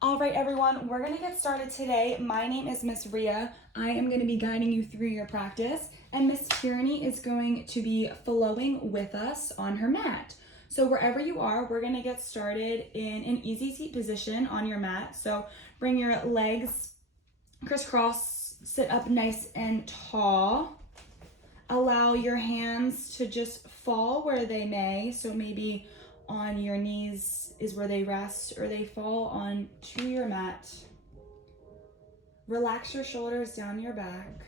All right, everyone, we're going to get started today. My name is Miss Ria. I am going to be guiding you through your practice, and Miss Tierney is going to be flowing with us on her mat. So wherever you are, we're going to get started in an easy seat position on your mat. So bring your legs crisscross, sit up nice and tall. Allow your hands to just fall where they may. So maybe on your knees is where they rest, or they fall onto your mat. Relax your shoulders down your back.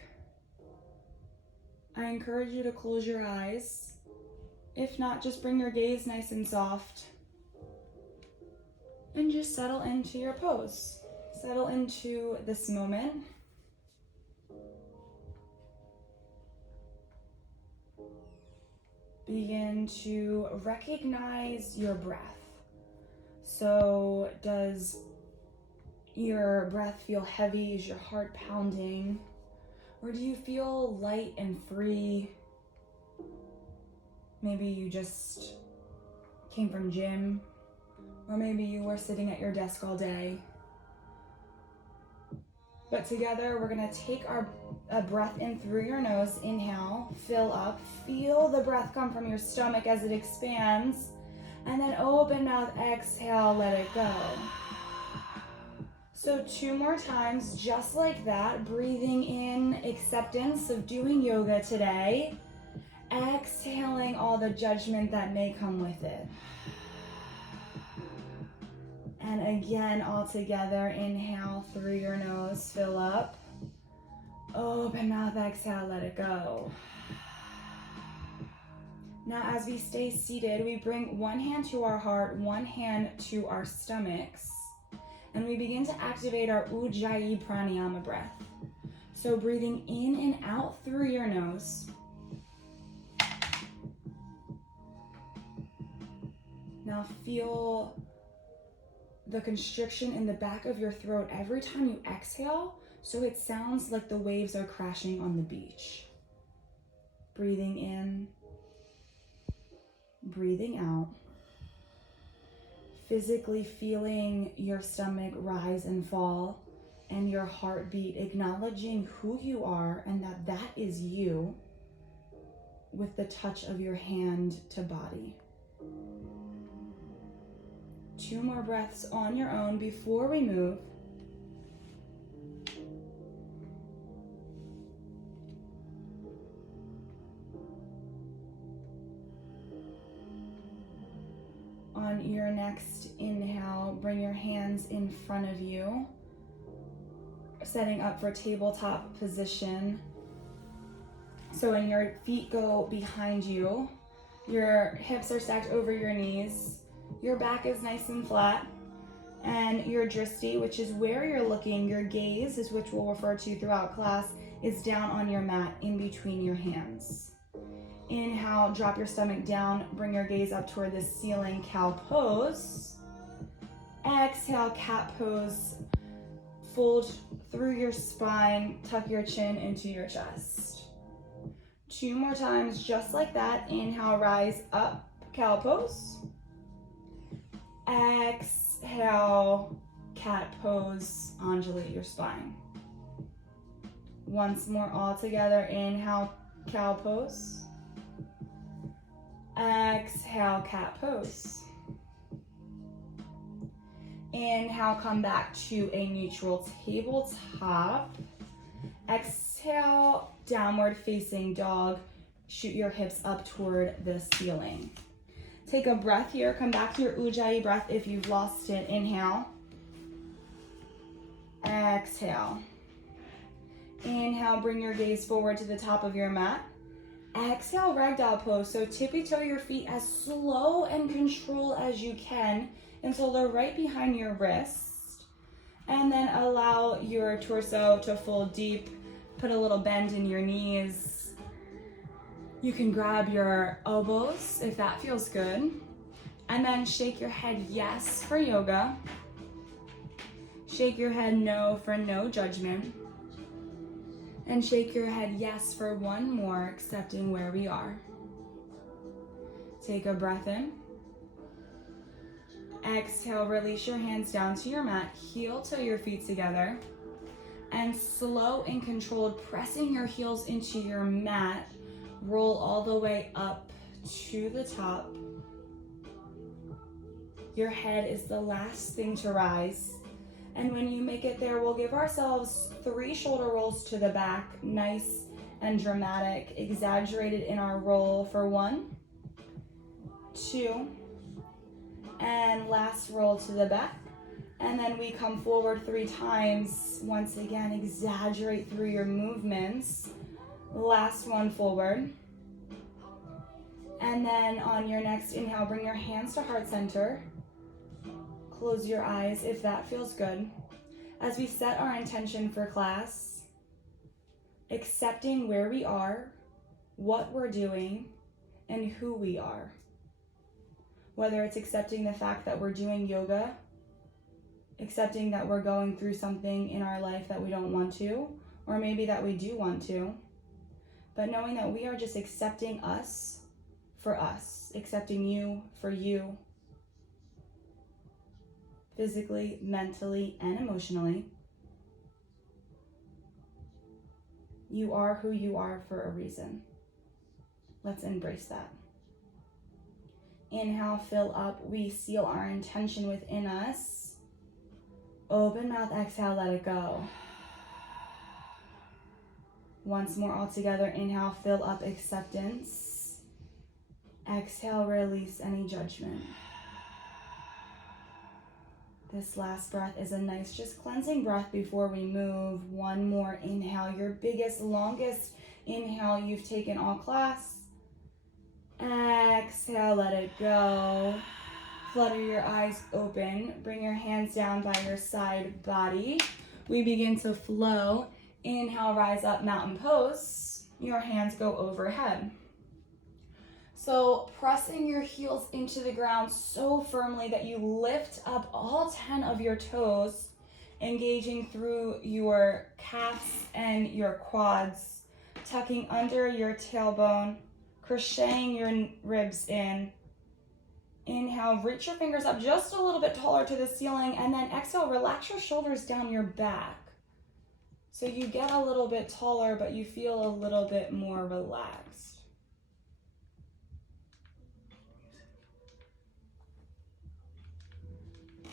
I encourage you to close your eyes. If not, just bring your gaze nice and soft. And just settle into your pose. Settle into this moment. Begin to recognize your breath. So does your breath feel heavy? Is your heart pounding? Or do you feel light and free? Maybe you just came from gym, or maybe you were sitting at your desk all day. But together we're gonna take a breath in through your nose. Inhale, fill up, feel the breath come from your stomach as it expands, and then open mouth, exhale, let it go. So 2 more times, just like that, breathing in acceptance of doing yoga today, exhaling all the judgment that may come with it. And again, all together, inhale through your nose, fill up, open mouth, exhale, let it go. Now, as we stay seated, we bring one hand to our heart, one hand to our stomachs, and we begin to activate our Ujjayi Pranayama breath. So breathing in and out through your nose. Now feel the constriction in the back of your throat every time you exhale, so it sounds like the waves are crashing on the beach. Breathing in, breathing out. Physically feeling your stomach rise and fall and your heartbeat, acknowledging who you are and that is you with the touch of your hand to body. 2 more breaths on your own before we move. On your next inhale, bring your hands in front of you, setting up for tabletop position. So when your feet go behind you, your hips are stacked over your knees, your back is nice and flat, and your drishti, which is where you're looking, your gaze is which we'll refer to throughout class, is down on your mat in between your hands. Inhale, drop your stomach down, bring your gaze up toward the ceiling, cow pose. Exhale, cat pose. Fold through your spine, tuck your chin into your chest. 2 more times, just like that. Inhale, rise up, cow pose. Exhale, cat pose, undulate your spine. Once more, all together. Inhale, cow pose. Exhale, cat pose. Inhale, come back to a neutral tabletop. Exhale, downward facing dog. Shoot your hips up toward the ceiling. Take a breath here. Come back to your Ujjayi breath if you've lost it. Inhale. Exhale. Inhale, bring your gaze forward to the top of your mat. Exhale, ragdoll pose. So tippy toe your feet as slow and controlled as you can until they're right behind your wrist. And then allow your torso to fold deep. Put a little bend in your knees. You can grab your elbows if that feels good. And then shake your head yes for yoga. Shake your head no for no judgment. And shake your head yes for one more, accepting where we are. Take a breath in. Exhale, release your hands down to your mat, heel to your feet together, and slow and controlled, pressing your heels into your mat, roll all the way up to the top. Your head is the last thing to rise. And when you make it there, we'll give ourselves 3 shoulder rolls to the back, nice and dramatic, exaggerated in our roll for 1, 2, and last roll to the back. And then we come forward 3 times. Once again, exaggerate through your movements. Last one forward. And then on your next inhale, bring your hands to heart center. Close your eyes if that feels good. As we set our intention for class, accepting where we are, what we're doing, and who we are. Whether it's accepting the fact that we're doing yoga, accepting that we're going through something in our life that we don't want to, or maybe that we do want to, but knowing that we are just accepting us for us, accepting you for you, physically, mentally, and emotionally. You are who you are for a reason. Let's embrace that. Inhale, fill up. We seal our intention within us. Open mouth, exhale, let it go. Once more all together. Inhale, fill up, acceptance. Exhale, release any judgment. This last breath is a nice, just cleansing breath before we move. One more inhale, your biggest, longest inhale you've taken all class. Exhale, let it go. Flutter your eyes open. Bring your hands down by your side body. We begin to flow. Inhale, rise up, mountain pose. Your hands go overhead. So pressing your heels into the ground so firmly that you lift up all 10 of your toes, engaging through your calves and your quads, tucking under your tailbone, crocheting your ribs in. Inhale, reach your fingers up just a little bit taller to the ceiling, and then exhale, relax your shoulders down your back. So you get a little bit taller, but you feel a little bit more relaxed.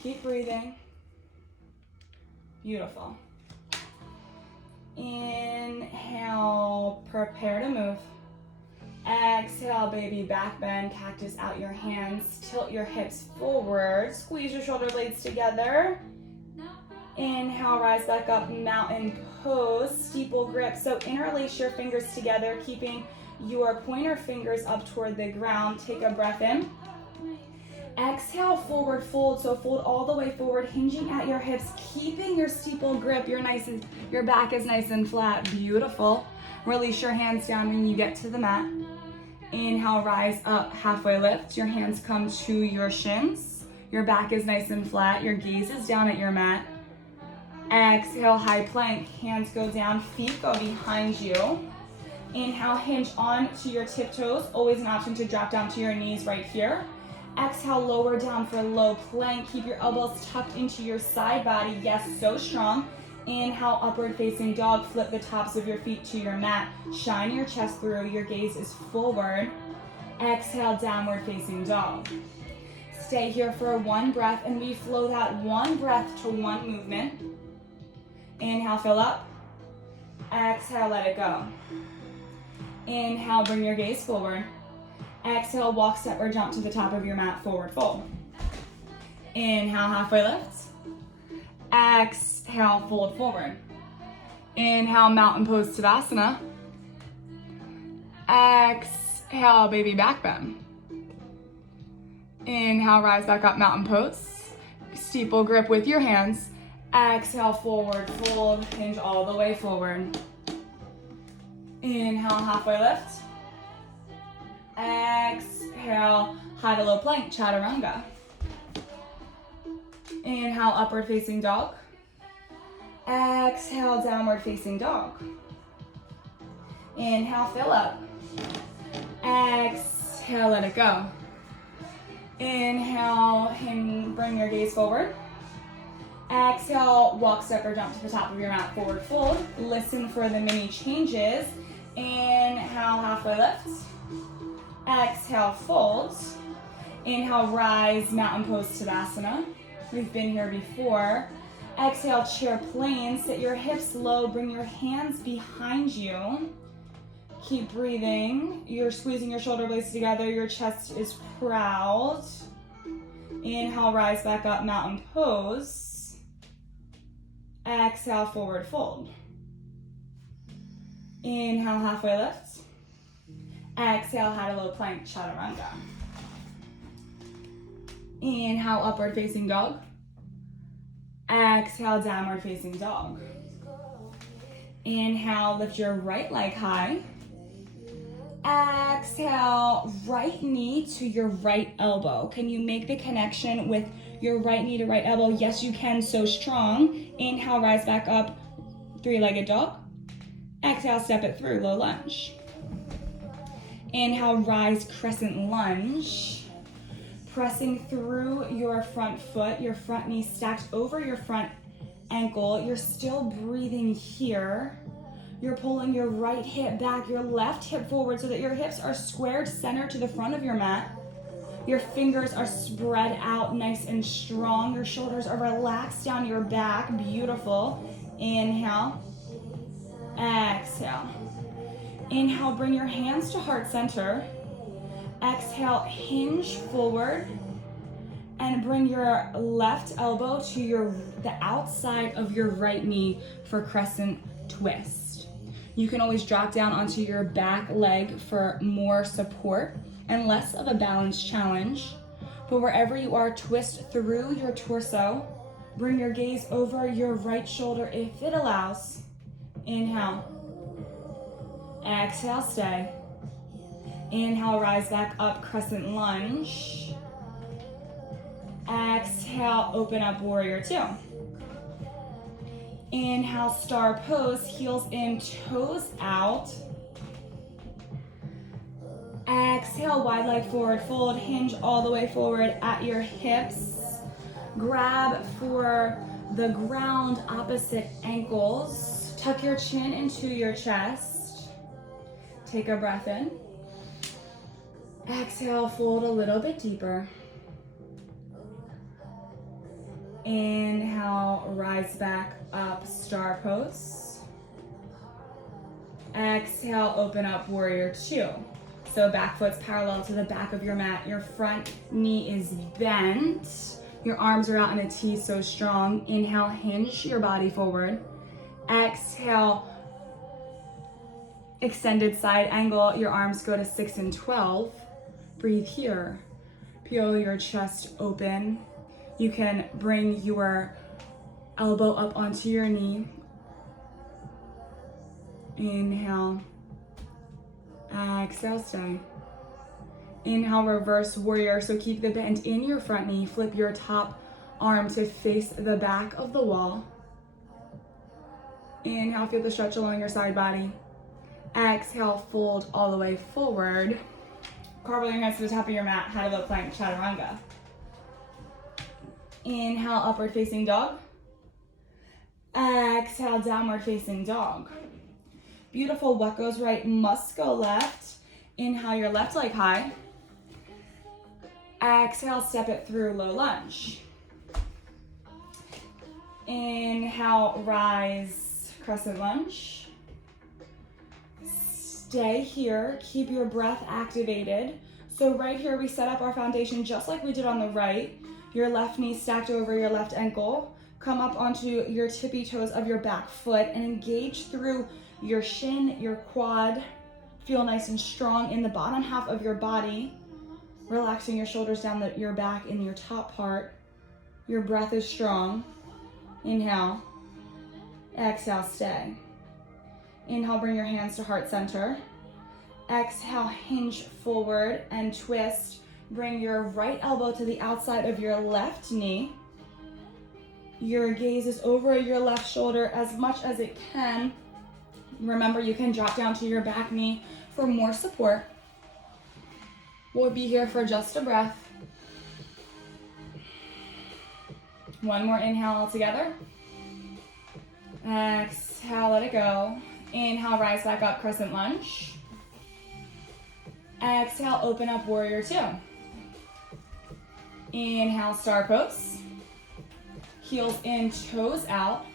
Keep breathing. Beautiful. Inhale, prepare to move. Exhale, baby back bend, cactus out your hands, tilt your hips forward, squeeze your shoulder blades together. Inhale, rise back up, mountain pose, steeple grip. So interlace your fingers together, keeping your pointer fingers up toward the ground. Take a breath in. Exhale, forward fold. So fold all the way forward, hinging at your hips, keeping your steeple grip. Your back is nice and flat. Beautiful. Release your hands down when you get to the mat. Inhale, rise up, halfway lift. Your hands come to your shins. Your back is nice and flat. Your gaze is down at your mat. Exhale, high plank. Hands go down, feet go behind you. Inhale, hinge on to your tiptoes. Always an option to drop down to your knees right here. Exhale, lower down for low plank. Keep your elbows tucked into your side body. Yes, so strong. Inhale, upward facing dog. Flip the tops of your feet to your mat. Shine your chest through. Your gaze is forward. Exhale, downward facing dog. Stay here for one breath, and we flow that one breath to one movement. Inhale, fill up. Exhale, let it go. Inhale, bring your gaze forward. Exhale, walk, step, or jump to the top of your mat, forward fold. Inhale, halfway lift. Exhale, fold forward. Inhale, mountain pose Tadasana. Exhale, baby back bend. Inhale, rise back up, mountain pose. Steeple grip with your hands. Exhale, forward fold, hinge all the way forward. Inhale, halfway lift. Exhale, high to low plank, chaturanga. Inhale, upward facing dog. Exhale, downward facing dog. Inhale, fill up. Exhale, let it go. Inhale, bring your gaze forward. Exhale, walk, step, or jump to the top of your mat, forward fold. Listen for the mini changes. Inhale, halfway lift. Exhale, fold. Inhale, rise, mountain pose, Tadasana. We've been here before. Exhale, chair plane. Sit your hips low, bring your hands behind you. Keep breathing. You're squeezing your shoulder blades together. Your chest is proud. Inhale, rise back up, mountain pose. Exhale, forward fold. Inhale, halfway lift. Exhale, Hatha Plank, Chaturanga. Inhale, upward facing dog. Exhale, downward facing dog. Inhale, lift your right leg high. Exhale, right knee to your right elbow. Can you make the connection with your right knee to right elbow? Yes, you can, so strong. Inhale, rise back up, three-legged dog. Exhale, step it through, low lunge. Inhale, rise, crescent lunge. Pressing through your front foot, your front knee stacked over your front ankle. You're still breathing here. You're pulling your right hip back, your left hip forward so that your hips are squared center to the front of your mat. Your fingers are spread out nice and strong. Your shoulders are relaxed down your back. Beautiful. Inhale. Exhale. Inhale, bring your hands to heart center. Exhale, hinge forward and bring your left elbow to the outside of your right knee for crescent twist. You can always drop down onto your back leg for more support and less of a balance challenge. But wherever you are, twist through your torso. Bring your gaze over your right shoulder if it allows. Inhale. Exhale, stay. Inhale, rise back up, crescent lunge. Exhale, open up, warrior two. Inhale, star pose, heels in, toes out. Exhale, wide leg forward fold, hinge all the way forward at your hips. Grab for the ground opposite ankles. Tuck your chin into your chest. Take a breath in. Exhale, fold a little bit deeper. Inhale, rise back up, star pose. Exhale, open up, warrior two. So back foot's parallel to the back of your mat. Your front knee is bent. Your arms are out in a T, so strong. Inhale, hinge your body forward. Exhale, extended side angle. Your arms go to 6 and 12. Breathe here. Peel your chest open. You can bring your elbow up onto your knee. Inhale. Exhale, stay. Inhale, reverse warrior. So keep the bend in your front knee. Flip your top arm to face the back of the wall. Inhale, feel the stretch along your side body. Exhale, fold all the way forward. Carve your hands to the top of your mat, Hatha Plank, Chaturanga. Inhale, upward facing dog. Exhale, downward facing dog. Beautiful, what goes right must go left. Inhale, your left leg high. Exhale, step it through, low lunge. Inhale, rise, crescent lunge. Stay here, keep your breath activated. So right here, we set up our foundation just like we did on the right. Your left knee stacked over your left ankle. Come up onto your tippy toes of your back foot and engage through your shin, your quad. Feel nice and strong in the bottom half of your body. Relaxing your shoulders down your back in your top part. Your breath is strong. Inhale. Exhale, stay. Inhale, bring your hands to heart center. Exhale, hinge forward and twist. Bring your right elbow to the outside of your left knee. Your gaze is over your left shoulder as much as it can. Remember, you can drop down to your back knee for more support. We'll be here for just a breath. One more inhale all together. Exhale, let it go. Inhale, rise back up, crescent lunge. Exhale, open up, warrior two. Inhale, star pose. Heels in, toes out.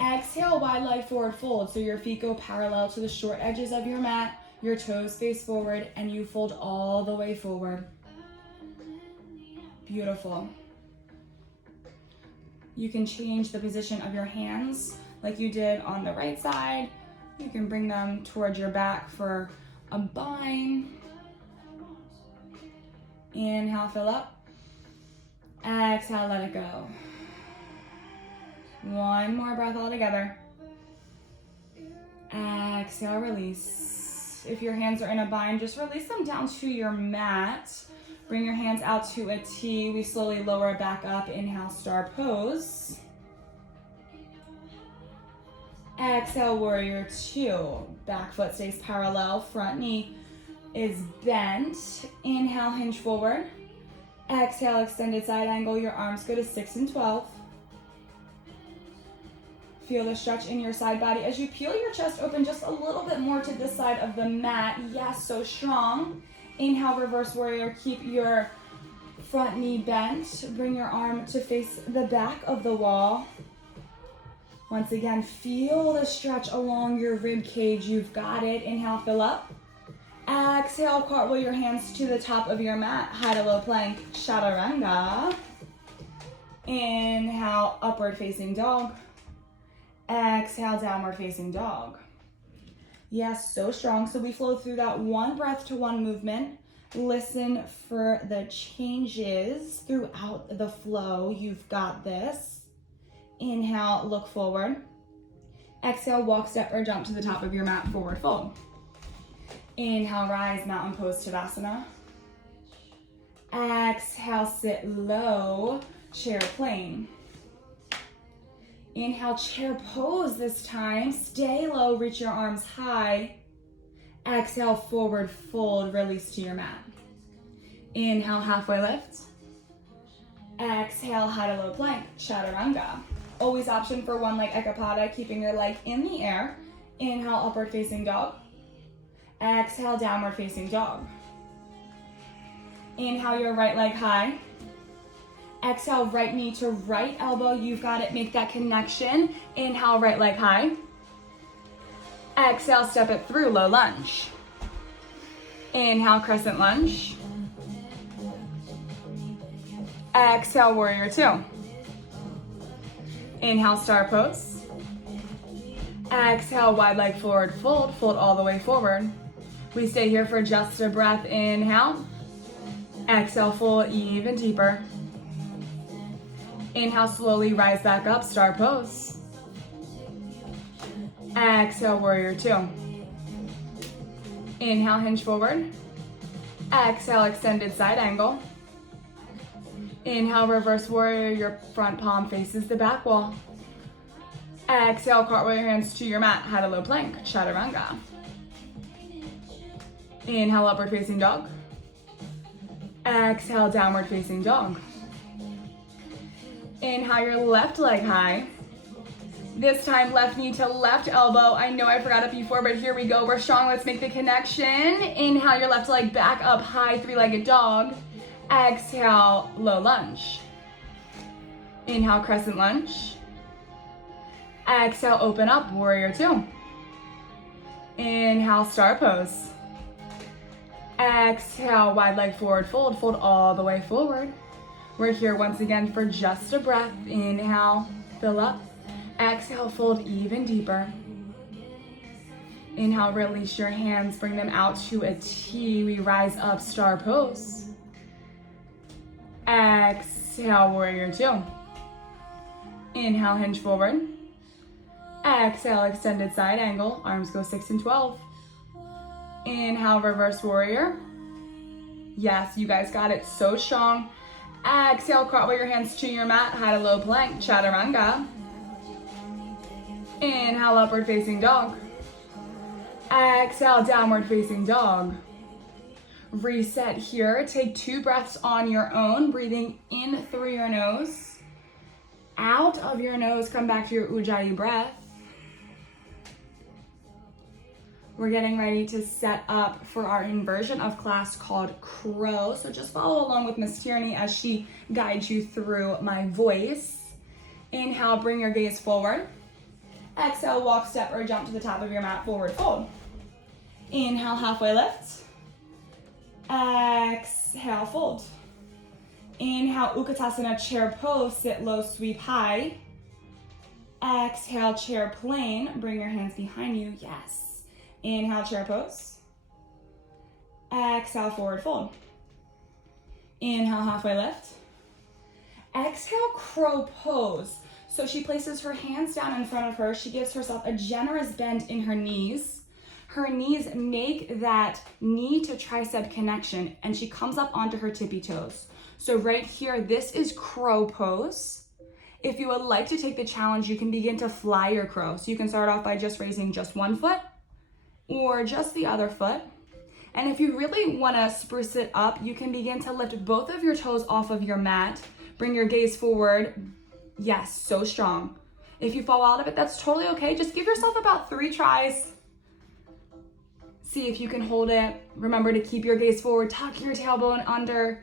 Exhale, wide leg forward fold. So your feet go parallel to the short edges of your mat. Your toes face forward and you fold all the way forward. Beautiful. You can change the position of your hands like you did on the right side. You can bring them towards your back for a bind. Inhale, fill up. Exhale, let it go. One more breath all together. Exhale, release. If your hands are in a bind, just release them down to your mat. Bring your hands out to a T. We slowly lower back up. Inhale, star pose. Exhale, warrior two. Back foot stays parallel. Front knee is bent. Inhale, hinge forward. Exhale, extended side angle. Your arms go to 6 and 12. Feel the stretch in your side body as you peel your chest open just a little bit more to this side of the mat. Yes, so strong. Inhale, reverse warrior. Keep your front knee bent. Bring your arm to face the back of the wall. Once again, feel the stretch along your rib cage. You've got it. Inhale, fill up. Exhale, cartwheel your hands to the top of your mat. High to low plank, chaturanga. Inhale, upward facing dog. Exhale, downward facing dog. Yes, so strong. So we flow through that one breath to one movement. Listen for the changes throughout the flow. You've got this. Inhale, look forward. Exhale, walk, step, or jump to the top of your mat, forward fold. Inhale, rise, mountain pose, Tadasana. Exhale, sit low, chair plane. Inhale, chair pose this time. Stay low, reach your arms high. Exhale, forward fold, release to your mat. Inhale, halfway lift. Exhale, high to low plank, chaturanga. Always option for one leg ekapada, keeping your leg in the air. Inhale, upward facing dog. Exhale, downward facing dog. Inhale, your right leg high. Exhale, right knee to right elbow. You've got it. Make that connection. Inhale, right leg high. Exhale, step it through, low lunge. Inhale, crescent lunge. Exhale, warrior two. Inhale, star pose. Exhale, wide leg forward fold. Fold all the way forward. We stay here for just a breath. Inhale. Exhale, fold even deeper. Inhale, slowly rise back up, star pose. Exhale, warrior two. Inhale, hinge forward. Exhale, extended side angle. Inhale, reverse warrior, your front palm faces the back wall. Exhale, cartwheel your hands to your mat, high to low plank, chaturanga. Inhale, upward facing dog. Exhale, downward facing dog. Inhale, your left leg high. This time, left knee to left elbow. I know I forgot it before, but here we go. We're strong. Let's make the connection. Inhale, your left leg back up high, three-legged dog. Exhale, low lunge. Inhale, crescent lunge. Exhale, open up, warrior two. Inhale, star pose. Exhale, wide leg forward fold. Fold all the way forward. We're here once again for just a breath. Inhale, fill up. Exhale, fold even deeper. Inhale, release your hands, bring them out to a T. We rise up, star pose. Exhale, warrior two. Inhale, hinge forward. Exhale, extended side angle. Arms go 6 and 12. Inhale, reverse warrior. Yes, you guys got it. So strong. Exhale, cartwheel your hands to your mat, high to low plank, chaturanga. Inhale, upward facing dog. Exhale, downward facing dog. Reset here. Take 2 breaths on your own, breathing in through your nose Out of your nose, come back to your Ujjayi breath. We're getting ready to set up for our inversion of class called Crow. So just follow along with Miss Tierney as she guides you through my voice. Inhale, bring your gaze forward. Exhale, walk, step, or jump to the top of your mat, forward fold. Inhale, halfway lift. Exhale, fold. Inhale, Utkatasana, chair pose, sit low, sweep high. Exhale, chair plane, bring your hands behind you, yes. Inhale, chair pose. Exhale, forward fold. Inhale, halfway lift. Exhale, crow pose. So she places her hands down in front of her. She gives herself a generous bend in her knees. Her knees make that knee to tricep connection, and she comes up onto her tippy toes. So right here, this is crow pose. If you would like to take the challenge, you can begin to fly your crow. So you can start off by just raising just one foot or just the other foot. And if you really want to spruce it up, you can begin to lift both of your toes off of your mat. Bring your gaze forward. Yes, so strong. If you fall out of it, that's totally okay. Just give yourself about 3 tries. See if you can hold it. Remember to keep your gaze forward, tuck your tailbone under.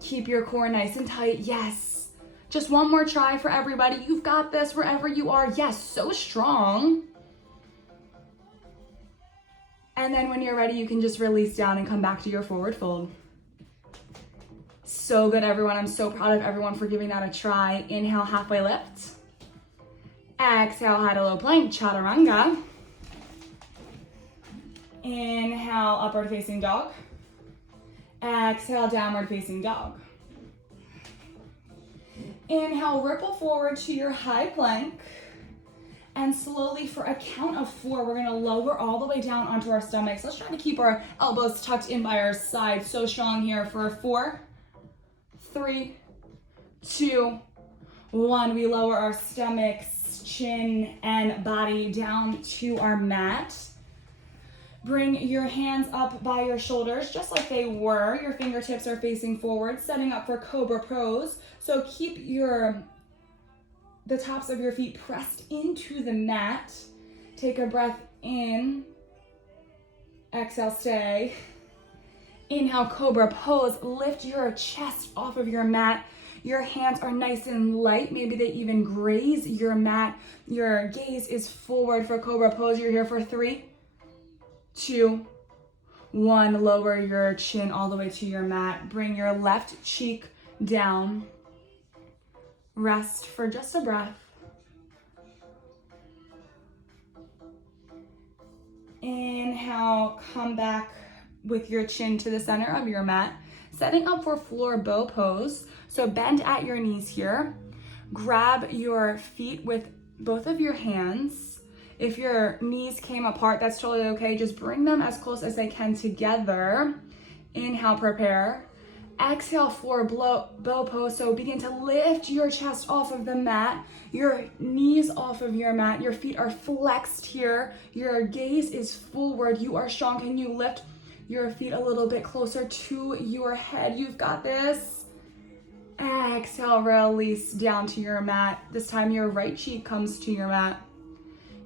Keep your core nice and tight. Yes. Just one more try for everybody. You've got this wherever you are. Yes, so strong. And then when you're ready, you can just release down and come back to your forward fold. So good, everyone. I'm so proud of everyone for giving that a try. Inhale, halfway lift. Exhale, high to low plank, chaturanga. Inhale, upward facing dog. Exhale, downward facing dog. Inhale, ripple forward to your high plank. And slowly, for a count of 4, we're gonna lower all the way down onto our stomachs. Let's try to keep our elbows tucked in by our sides. So strong here for 4, 3, 2, 1. We lower our stomachs, chin, and body down to our mat. Bring your hands up by your shoulders, just like they were. Your fingertips are facing forward, setting up for Cobra Pose. So keep the tops of your feet pressed into the mat. Take a breath in. Exhale, stay. Inhale, Cobra Pose. Lift your chest off of your mat. Your hands are nice and light. Maybe they even graze your mat. Your gaze is forward for Cobra Pose. You're here for 3, 2, 1. Lower your chin all the way to your mat. Bring your left cheek down. Rest for just a breath. Inhale, come back with your chin to the center of your mat, setting up for floor bow pose. So bend at your knees here. Grab your feet with both of your hands. If your knees came apart, that's totally okay. Just bring them as close as they can together. Inhale, prepare. Exhale, floor bow pose. So begin to lift your chest off of the mat, your knees off of your mat. Your feet are flexed here. Your gaze is forward. You are strong. Can you lift your feet a little bit closer to your head? You've got this. Exhale, release down to your mat. This time your right cheek comes to your mat.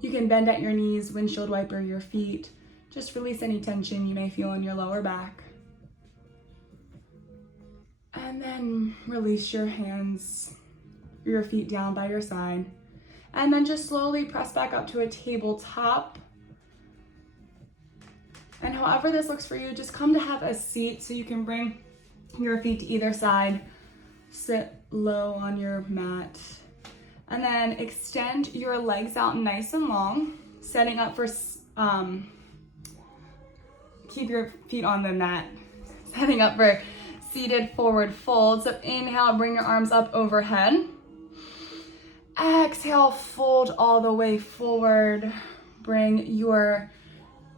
You can bend at your knees, windshield wiper your feet. Just release any tension you may feel in your lower back. And then release your hands, your feet down by your side. And then just slowly press back up to a tabletop. And however this looks for you, just come to have a seat so you can bring your feet to either side. Sit low on your mat. And then extend your legs out nice and long, setting up for, keep your feet on the mat, setting up for seated forward fold. So inhale, bring your arms up overhead. Exhale, fold all the way forward. Bring your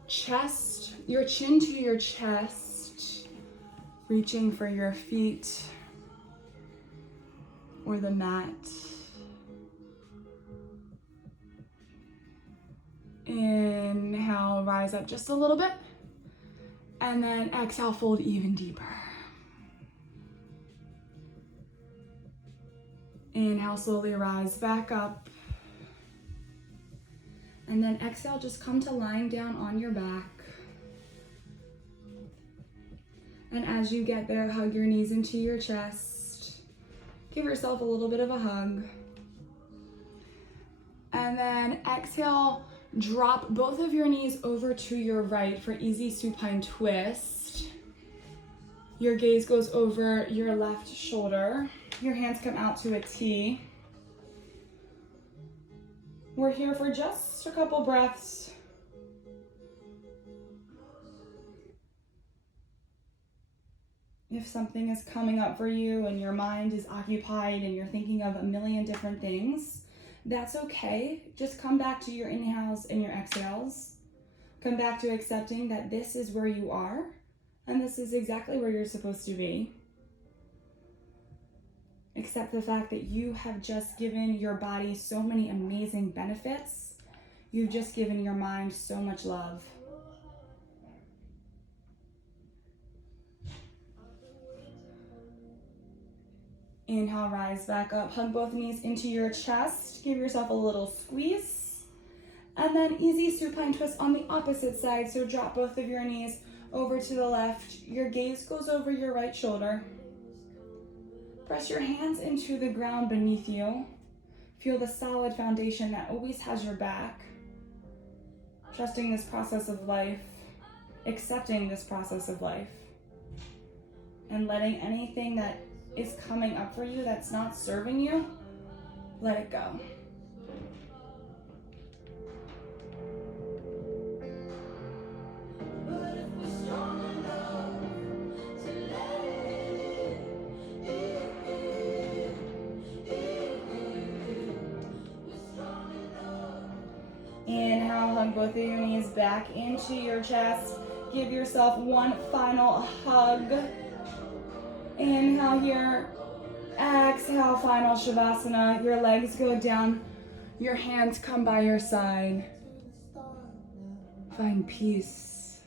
chest, your chin to your chest, reaching for your feet or the mat. Inhale, rise up just a little bit. And then exhale, fold even deeper. Inhale, slowly rise back up. And then exhale, just come to lying down on your back. And as you get there, hug your knees into your chest. Give yourself a little bit of a hug. And then exhale, drop both of your knees over to your right for easy supine twist. Your gaze goes over your left shoulder. Your hands come out to a T. We're here for just a couple breaths. If something is coming up for you and your mind is occupied and you're thinking of a million different things, that's okay. Just come back to your inhales and your exhales. Come back to accepting that this is where you are and this is exactly where you're supposed to be. Accept the fact that you have just given your body so many amazing benefits. You've just given your mind so much love. Inhale, rise back up. Hug both knees into your chest. Give yourself a little squeeze. And then easy supine twist on the opposite side. So drop both of your knees over to the left. Your gaze goes over your right shoulder. Press your hands into the ground beneath you. Feel the solid foundation that always has your back. Trusting this process of life. Accepting this process of life. And letting anything that is coming up for you that's not serving you, let it go. Inhale, hug both of your knees back into your chest. Give yourself one final hug. Inhale here, exhale, final Shavasana. Your legs go down, your hands come by your side. Find peace,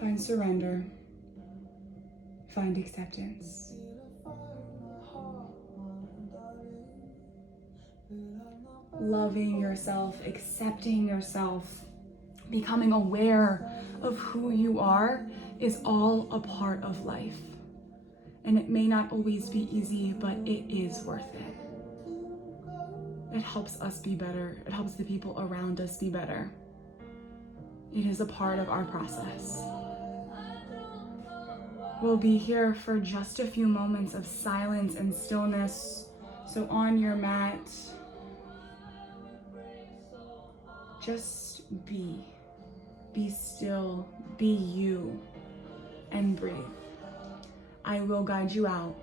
find surrender, find acceptance. Loving yourself, accepting yourself, becoming aware of who you are is all a part of life. And it may not always be easy, but it is worth it. It helps us be better. It helps the people around us be better. It is a part of our process. We'll be here for just a few moments of silence and stillness. So on your mat, just be still, be you, and breathe. I will guide you out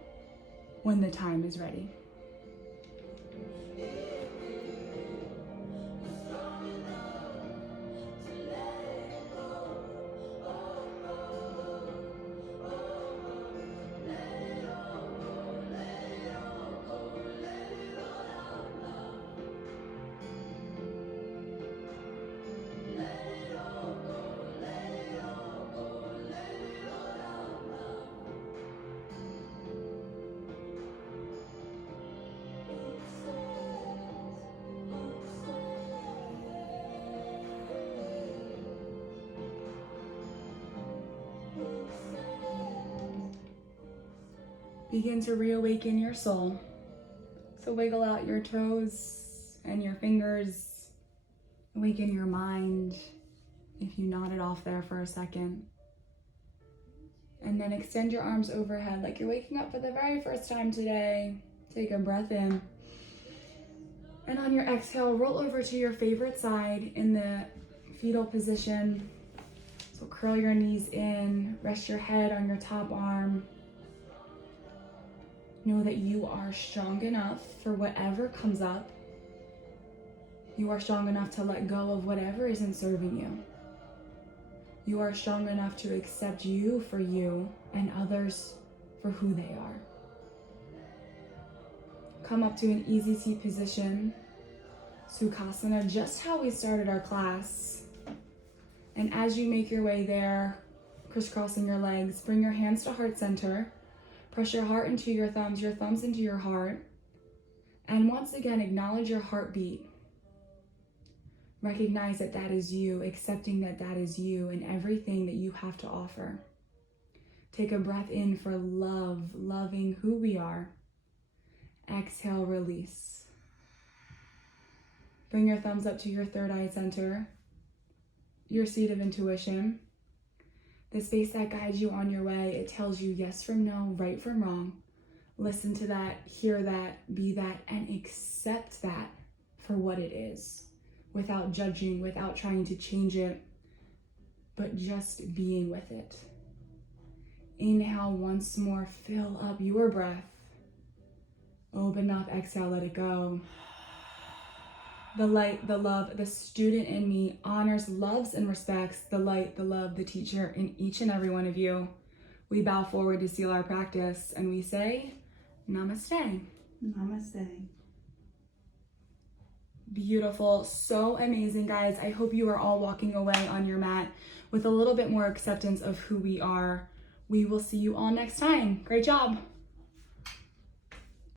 when the time is ready. Begin to reawaken your soul. So wiggle out your toes and your fingers. Awaken your mind if you nodded off there for a second. And then extend your arms overhead like you're waking up for the very first time today. Take a breath in. And on your exhale, roll over to your favorite side in the fetal position. So curl your knees in, rest your head on your top arm. Know that you are strong enough for whatever comes up. You are strong enough to let go of whatever isn't serving you. You are strong enough to accept you for you and others for who they are. Come up to an easy seat position, Sukhasana, just how we started our class. And as you make your way there, crisscrossing your legs, bring your hands to heart center. Press your heart into your thumbs into your heart. And once again, acknowledge your heartbeat. Recognize that that is you, accepting that that is you and everything that you have to offer. Take a breath in for love, loving who we are. Exhale, release. Bring your thumbs up to your third eye center, your seat of intuition, the space that guides you on your way. It tells you yes from no, right from wrong. Listen to that, hear that, be that, and accept that for what it is, without judging, without trying to change it, but just being with it. Inhale once more, fill up your breath. Open up, exhale, let it go. The light, the love, the student in me honors, loves, and respects the light, the love, the teacher in each and every one of you. We bow forward to seal our practice and we say, Namaste. Namaste. Beautiful. So amazing, guys. I hope you are all walking away on your mat with a little bit more acceptance of who we are. We will see you all next time. Great job.